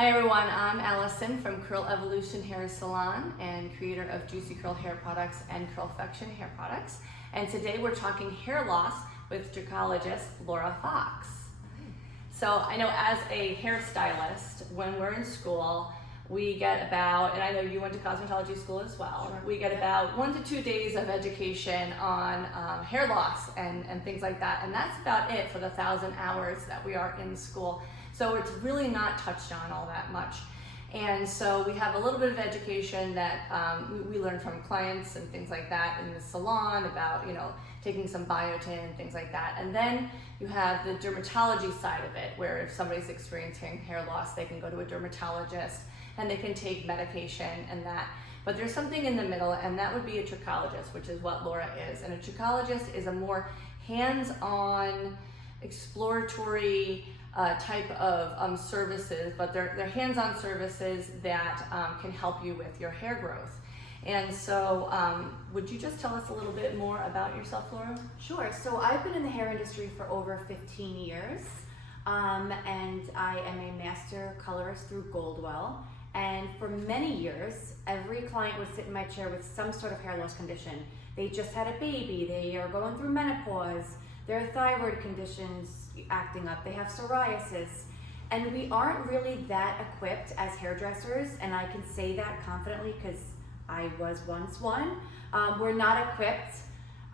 Hi everyone, I'm Allison from Curl Evolution Hair Salon and creator of Juicy Curl Hair Products and Curlfection Hair Products. And today we're talking hair loss with Tricologist Laura Fox. So I know as a hairstylist, when we're in school, we get about, and I know you went to cosmetology school as well, Sure. we get about 1 to 2 days of education on hair loss and things like that. And that's about it for the 1,000 hours that we are in school. So it's really not touched on all that much. And so we have a little bit of education that we learn from clients and things like that in the salon about, taking some biotin and things like that. And then you have the dermatology side of it, where if somebody's experiencing hair loss, they can go to a dermatologist and they can take medication and that. But there's something in the middle, and that would be a trichologist, which is what Laura is. And a trichologist is a more hands-on, exploratory type of services, but they're hands-on services that can help you with your hair growth. And so would you just tell us a little bit more about yourself, Laura? Sure. So I've been in the hair industry for over 15 years, and I am a master colorist through Goldwell. And for many years, every client would sit in my chair with some sort of hair loss condition. They just had a baby, they are going through menopause, their thyroid conditions acting up, they have psoriasis, and we aren't really that equipped as hairdressers, and I can say that confidently because I was once one. We're not equipped.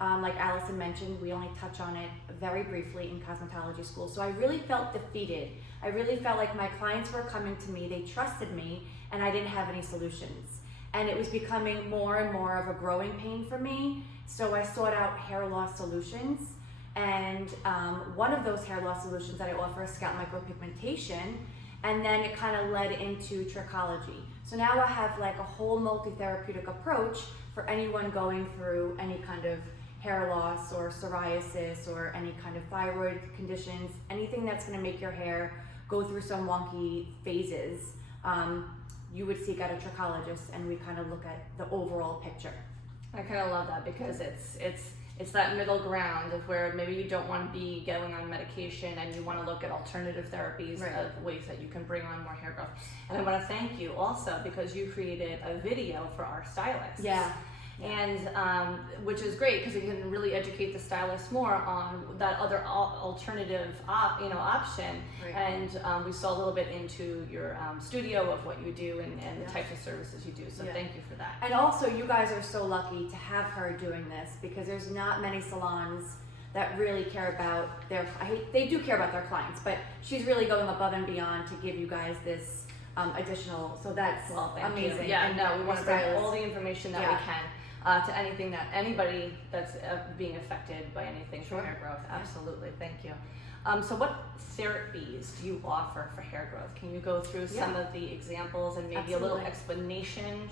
Like Allison mentioned, we only touch on it very briefly in cosmetology school. So I really felt defeated. I really felt like my clients were coming to me, they trusted me, and I didn't have any solutions. And it was becoming more and more of a growing pain for me. So I sought out hair loss solutions. And one of those hair loss solutions that I offer is scalp micropigmentation. And then it kind of led into trichology. So now I have like a whole multi-therapeutic approach for anyone going through any kind of hair loss or psoriasis or any kind of thyroid conditions, anything that's going to make your hair go through some wonky phases. You would seek out a trichologist, and we kind of look at the overall picture. I kind of love that because it's that middle ground of where maybe you don't want to be going on medication and you want to look at alternative therapies of ways that you can bring on more hair growth. And I want to thank you also because you created a video for our stylists. Yeah. And which is great because it can really educate the stylist more on that other alternative option. Right. And we saw a little bit into your studio of what you do and the types of services you do. So thank you for that. And also, you guys are so lucky to have her doing this because there's not many salons that really care about they do care about their clients, but she's really going above and beyond to give you guys this additional, so that's amazing. You. Yeah, and no, we want to bring stylists. all the information that we can to anybody that's being affected by anything for hair growth. Absolutely, thank you. So what therapies do you offer for hair growth? Can you go through some of the examples and maybe a little explanation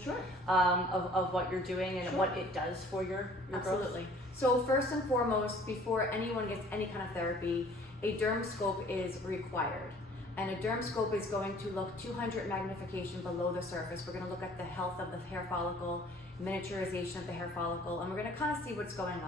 of what you're doing and what it does for your growth? Absolutely. So first and foremost, before anyone gets any kind of therapy, a derm scope is required. And a derm scope is going to look 200 magnification below the surface. We're going to look at the health of the hair follicle, miniaturization of the hair follicle, and we're going to kind of see what's going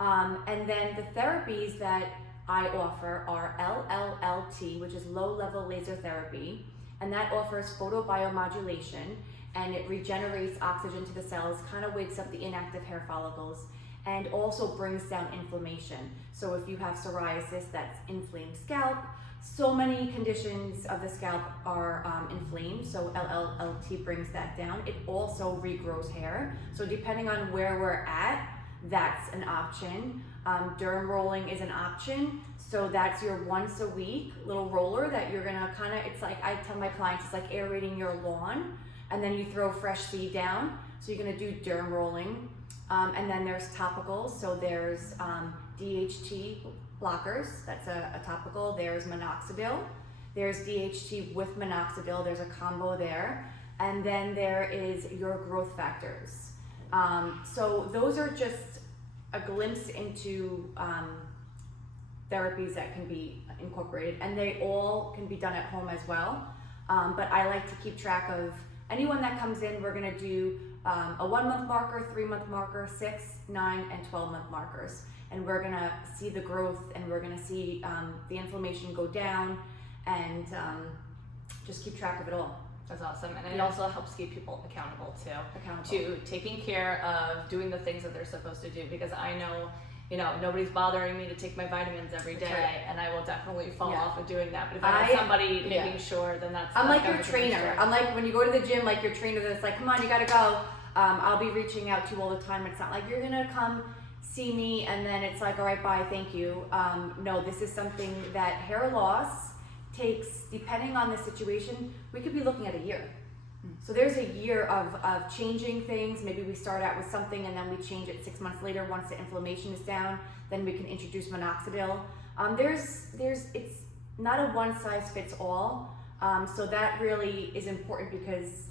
on. And then the therapies that I offer are LLLT, which is low-level laser therapy, and that offers photobiomodulation, and it regenerates oxygen to the cells, kind of wakes up the inactive hair follicles, and also brings down inflammation. So if you have psoriasis, that's inflamed scalp. So many conditions of the scalp are inflamed, so LLLT brings that down. It also regrows hair. So depending on where we're at, that's an option. Derm rolling is an option. So that's your once a week little roller that you're gonna it's like, I tell my clients, it's like aerating your lawn, and then you throw fresh seed down. So you're gonna do derm rolling. And then there's topicals, so there's DHT blockers, that's a topical. There's minoxidil, there's DHT with minoxidil, there's a combo there. And then there is your growth factors. So those are just a glimpse into therapies that can be incorporated, and they all can be done at home as well. But I like to keep track of anyone that comes in. We're gonna do a 1 month marker, 3 month marker, 6, 9, and 12 month markers. And we're gonna see the growth, and we're gonna see the inflammation go down, and just keep track of it all. That's awesome, and it also helps keep people accountable too. Accountable. To taking care of doing the things that they're supposed to do, because I know, nobody's bothering me to take my vitamins every day, right. and I will definitely fall off of doing that. But if I have somebody making sure, then I'm like your gotta be trainer. sure. I'm like when you go to the gym, like your trainer that's like, come on, you gotta go. I'll be reaching out to you all the time. It's not like you're gonna come see me and then it's like, all right, bye, thank you. No, this is something that hair loss takes, depending on the situation, we could be looking at a year. So there's a year of changing things. Maybe we start out with something and then we change it 6 months later once the inflammation is down. Then we can introduce minoxidil. It's not a one size fits all. So that really is important because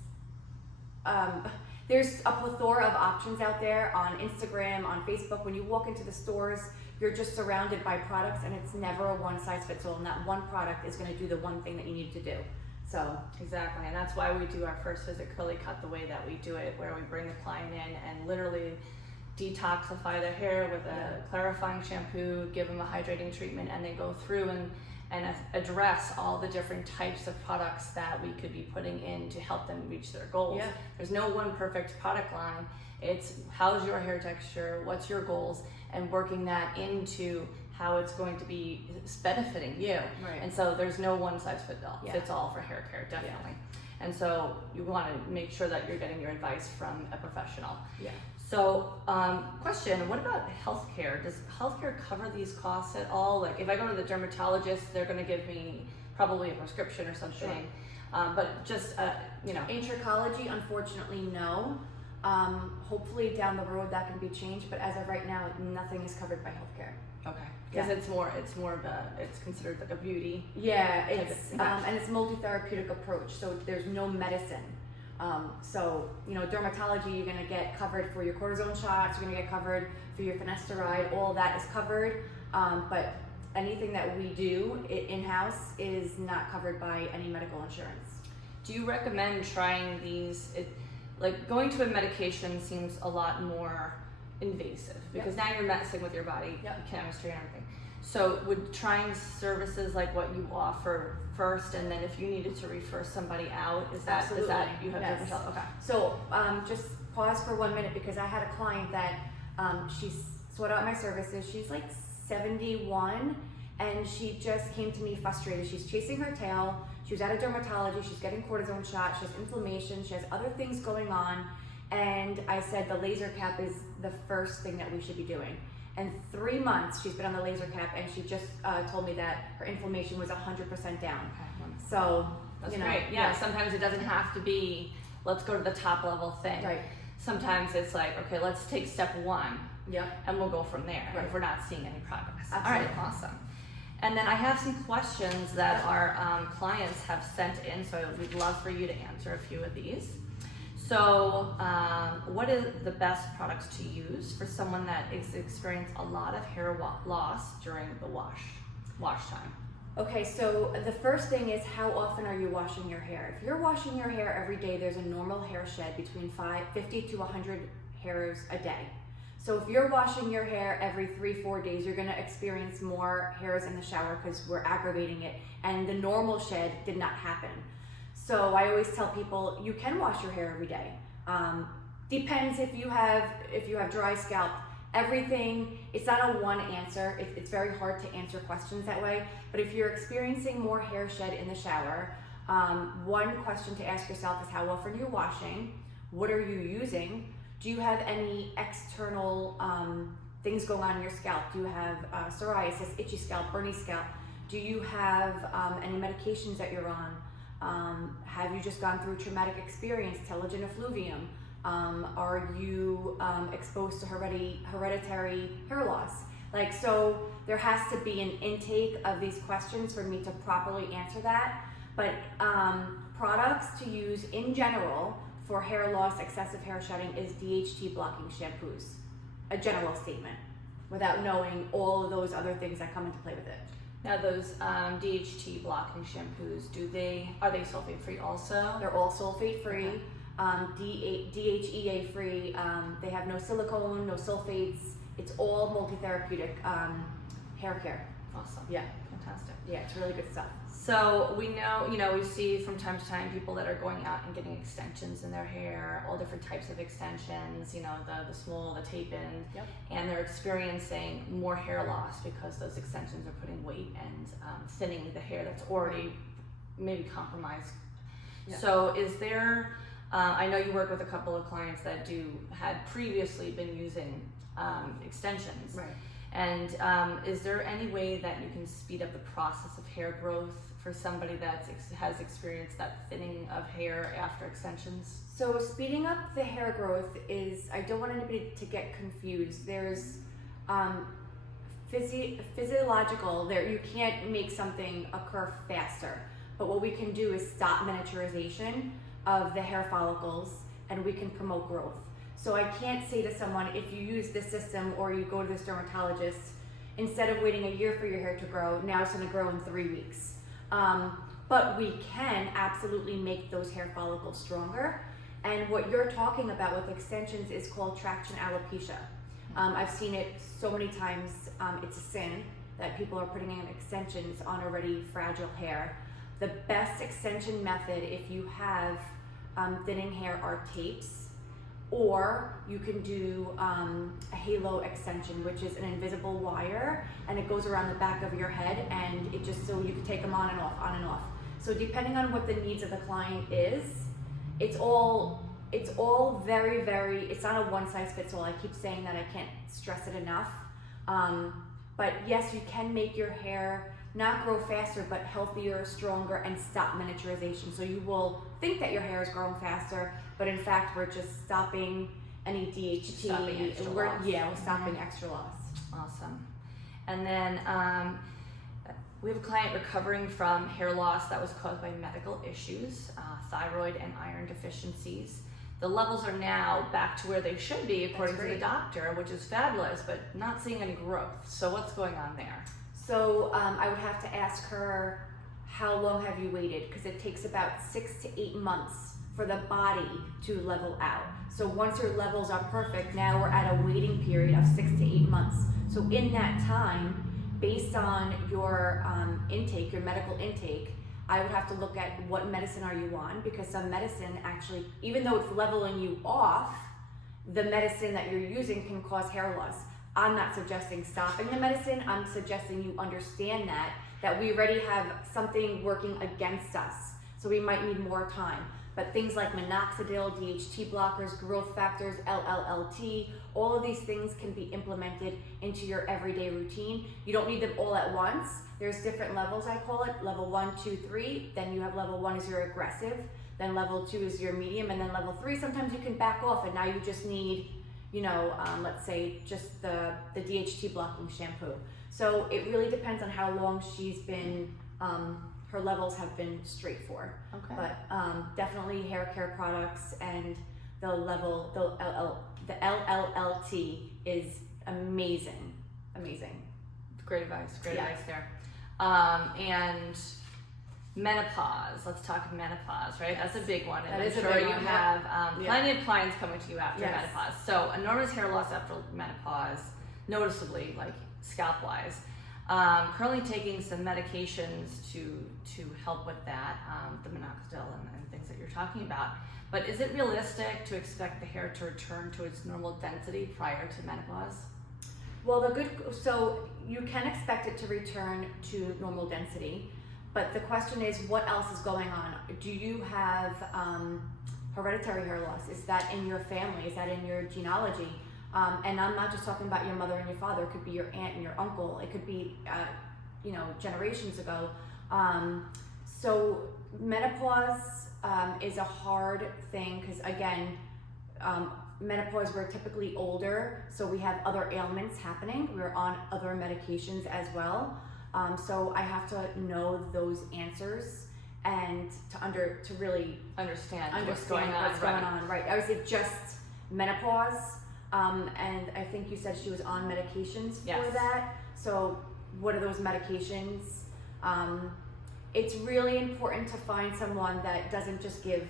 there's a plethora of options out there on Instagram, on Facebook. When you walk into the stores, you're just surrounded by products, and it's never a one size fits all. And that one product is going to do the one thing that you need to do. So exactly, and that's why we do our first visit curly cut the way that we do it, where we bring the client in and literally detoxify their hair with a clarifying shampoo, give them a hydrating treatment, and then go through and address all the different types of products that we could be putting in to help them reach their goals. Yeah. There's no one perfect product line. It's how's your hair texture, what's your goals, and working that into how it's going to be benefiting you. Right. And so there's no one size fits all for hair care, definitely. Yeah. And so you want to make sure that you're getting your advice from a professional. Yeah. So, question, what about healthcare? Does healthcare cover these costs at all? Like if I go to the dermatologist, they're going to give me probably a prescription or something. Sure. But just, In trichology, unfortunately, no. Hopefully down the road that can be changed, but as of right now, nothing is covered by healthcare. Okay. Because it's more of it's considered like a beauty. Yeah, it's and it's a multi-therapeutic approach, so there's no medicine. So dermatology, you're gonna get covered for your cortisone shots, you're gonna get covered for your finasteride, all that is covered. But anything that we do in-house is not covered by any medical insurance. Do you recommend trying these? Like going to a medication seems a lot more invasive because now you're messing with your body, chemistry and everything. So would trying services like what you offer first, and then if you needed to refer somebody out, is that you have different help? Okay. So just pause for 1 minute because I had a client that she's sought out my services. She's like 71 and she just came to me frustrated. She's chasing her tail. She was at a dermatologist. She's getting cortisone shots. She has inflammation. She has other things going on. And I said the laser cap is the first thing that we should be doing. And 3 months she's been on the laser cap, and she just told me that her inflammation was 100% down. Okay. So that's great. Yeah, sometimes it doesn't have to be let's go to the top level thing. Right. Sometimes it's like, okay, let's take step one. Yep. And we'll go from there if we're not seeing any progress. Absolutely. All right, awesome. And then I have some questions that our clients have sent in, so we'd love for you to answer a few of these. So, what is the best products to use for someone that is experiencing a lot of hair loss during the wash time? Okay, so the first thing is how often are you washing your hair? If you're washing your hair every day, there's a normal hair shed between 50 to 100 hairs a day. So if you're washing your hair every 3-4 days, you're gonna experience more hairs in the shower because we're aggravating it, and the normal shed did not happen. So I always tell people you can wash your hair every day. Depends if you have dry scalp. Everything, it's not a one answer. It's very hard to answer questions that way. But if you're experiencing more hair shed in the shower, one question to ask yourself is how often you're washing. What are you using? Do you have any external things going on in your scalp? Do you have psoriasis, itchy scalp, burny scalp? Do you have any medications that you're on? Have you just gone through a traumatic experience, telogen effluvium? Are you exposed to hereditary hair loss? So there has to be an intake of these questions for me to properly answer that. But products to use in general for hair loss, excessive hair shedding is DHT blocking shampoos. A general statement, without knowing all of those other things that come into play with it. Now those DHT blocking shampoos, are they sulfate free also? They're all sulfate free, DHEA free. They have no silicone, no sulfates. It's all multi-therapeutic hair care. Awesome. Yeah. fantastic. Yeah, it's really good stuff. So we know, we see from time to time people that are going out and getting extensions in their hair, all different types of extensions, the small, the tape-in, Yep. and they're experiencing more hair loss because those extensions are putting weight and thinning the hair that's already maybe compromised. Yeah. So is there, I know you work with a couple of clients that had previously been using extensions. Right. And is there any way that you can speed up the process of hair growth for somebody that has experienced that thinning of hair after extensions? So speeding up the hair growth is, I don't want anybody to get confused. There's physiological, you can't make something occur faster. But what we can do is stop miniaturization of the hair follicles, and we can promote growth. So I can't say to someone, if you use this system or you go to this dermatologist, instead of waiting a year for your hair to grow, now it's going to grow in 3 weeks. But we can absolutely make those hair follicles stronger. And what you're talking about with extensions is called traction alopecia. I've seen it so many times. It's a sin that people are putting in extensions on already fragile hair. The best extension method, if you have thinning hair, are tapes, or you can do a halo extension, which is an invisible wire, and it goes around the back of your head, and it just, so you can take them on and off, on and off. So depending on what the needs of the client is, it's all very, very, it's not a one size fits all. I keep saying that, I can't stress it enough. But yes, you can make your hair not grow faster, but healthier, stronger, and stop miniaturization. So you will think that your hair is growing faster, but in fact, we're just stopping any DHT. Stopping extra loss. Yeah, we're stopping extra loss. Awesome. And then we have a client recovering from hair loss that was caused by medical issues, thyroid and iron deficiencies. The levels are now back to where they should be according to the doctor, which is fabulous, but not seeing any growth. So what's going on there? So I would have to ask her, how long have you waited? Because it takes about 6 to 8 months for the body to level out. So once your levels are perfect, now we're at a waiting period of 6 to 8 months. So in that time, based on your intake, your medical intake, I would have to look at what medicine are you on, because some medicine actually, even though it's leveling you off, the medicine that you're using can cause hair loss. I'm not suggesting stopping the medicine. I'm suggesting you understand that we already have something working against us. So we might need more time. But things like minoxidil, DHT blockers, growth factors, LLLT, all of these things can be implemented into your everyday routine. You don't need them all at once. There's different levels, I call it. Level 1, 2, 3. Then you have level 1 is your aggressive. Then level 2 is your medium. And then level 3, sometimes you can back off and now you just need, let's say just the DHT blocking shampoo. So it really depends on how long she's been, her levels have been straight for. Okay. But definitely hair care products, and the LLLT is amazing. Great advice there. And menopause, let's talk menopause, right? That's a big one. And I'm sure you have plenty of clients coming to you after menopause. So enormous hair loss after menopause, noticeably, like scalp-wise. Currently taking some medications to help with that, the minoxidil and things that you're talking about. But is it realistic to expect the hair to return to its normal density prior to menopause? Well, so you can expect it to return to normal density, but the question is, what else is going on? Do you have hereditary hair loss? Is that in your family? Is that in your genealogy? And I'm not just talking about your mother and your father. It could be your aunt and your uncle. It could be, generations ago. So menopause is a hard thing because, again, menopause, we're typically older, so we have other ailments happening. We're on other medications as well. So I have to know those answers and to really understand what's going on. Right. Or is it just menopause? And I think you said she was on medications for that. So what are those medications? It's really important to find someone that doesn't just give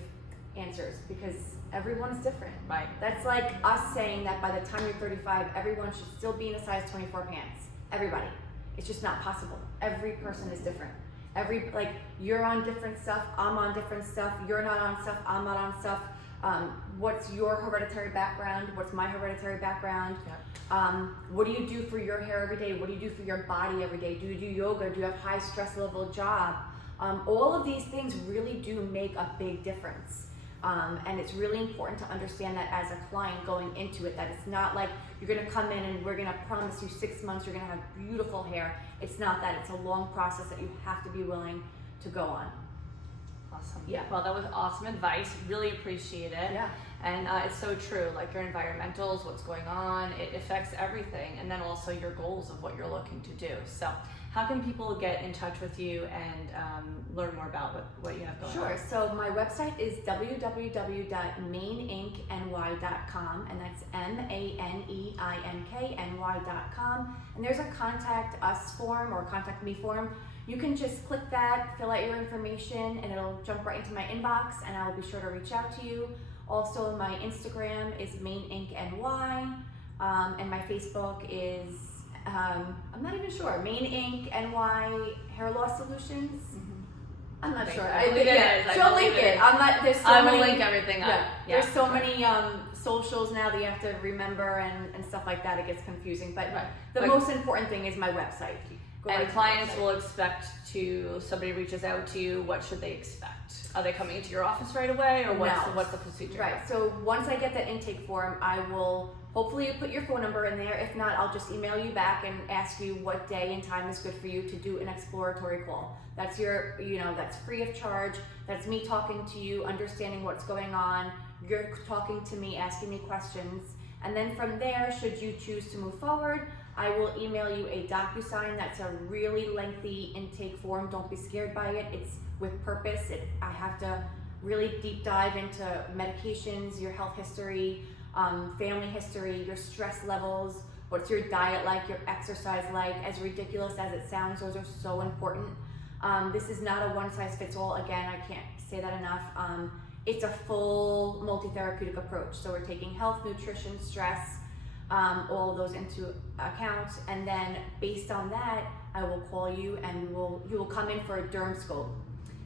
answers, because everyone is different. Right. That's like us saying that by the time you're 35, everyone should still be in a size 24 pants. Everybody. It's just not possible. Every person is different. Like, you're on different stuff, I'm on different stuff, you're not on stuff, I'm not on stuff. What's your hereditary background? What's my hereditary background? Yeah. What do you do for your hair every day? What do you do for your body every day? Do you do yoga? Do you have high stress level job? All of these things really do make a big difference. And it's really important to understand that as a client going into it, that it's not like you're gonna come in and we're gonna promise you 6 months you're gonna have beautiful hair. It's not that. It's a long process that you have to be willing to go on. Awesome. Yeah. Well, that was awesome advice. Really appreciate it. Yeah. And it's so true. Like your environmentals, what's going on, it affects everything. And then also your goals of what you're looking to do. So how can people get in touch with you and learn more about what you have going on? Sure. So my website is www.maineinkny.com, and that's MANEINKNY.com. And there's a contact us form or contact me form. You can just click that, fill out your information, and it'll jump right into my inbox, and I will be sure to reach out to you. Also, my Instagram is MainEinkNY, and my Facebook is, I'm not even sure, MainEinkNY Hair Loss Solutions. I'm not sure. I believe it is. She'll link it. I'm not. There's so I many. will link everything up. Yeah. Yeah, There's so many socials now that you have to remember and stuff like that. It gets confusing. But the most important thing is my website. And clients will expect somebody reaches out to you, what should they expect? Are they coming into your office right away, or what's the procedure? Right, so once I get that intake form, I will hopefully put your phone number in there. If not, I'll just email you back and ask you what day and time is good for you to do an exploratory call. That's that's free of charge. That's me talking to you, understanding what's going on. You're talking to me, asking me questions. And then from there, should you choose to move forward, I will email you a DocuSign. That's a really lengthy intake form. Don't be scared by it. It's with purpose. I have to really deep dive into medications, your health history, family history, your stress levels, what's your diet like, your exercise like. As ridiculous as it sounds, those are so important. This is not a one-size-fits-all. Again, I can't say that enough. It's a full multi-therapeutic approach. So we're taking health, nutrition, stress, all of those into account, and then based on that, I will call you and you will come in for a derm scope,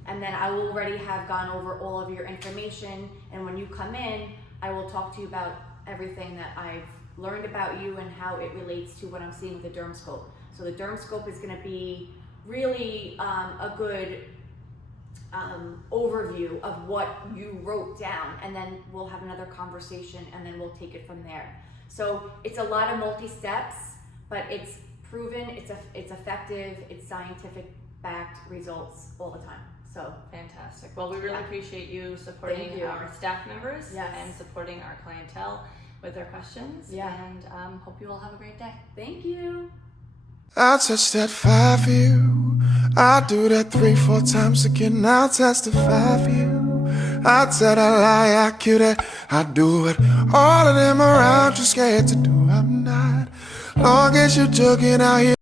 and then I will already have gone over all of your information, and when you come in, I will talk to you about everything that I've learned about you and how it relates to what I'm seeing with the derm scope. So the derm scope is going to be really a good overview of what you wrote down, and then we'll have another conversation, and then we'll take it from there. So it's a lot of multi-steps, but it's proven, it's effective, it's scientific backed results all the time. So fantastic. Well, we really appreciate you supporting our staff members and supporting our clientele with their questions. And hope you all have a great day. Thank you. I'll touch that 5 for you. I'll do that 3-4 times again. I'll testify for you. I'll tell that lie, I kill that. I do it. All of them around you scared to do. I'm not. Long as you're joking out here.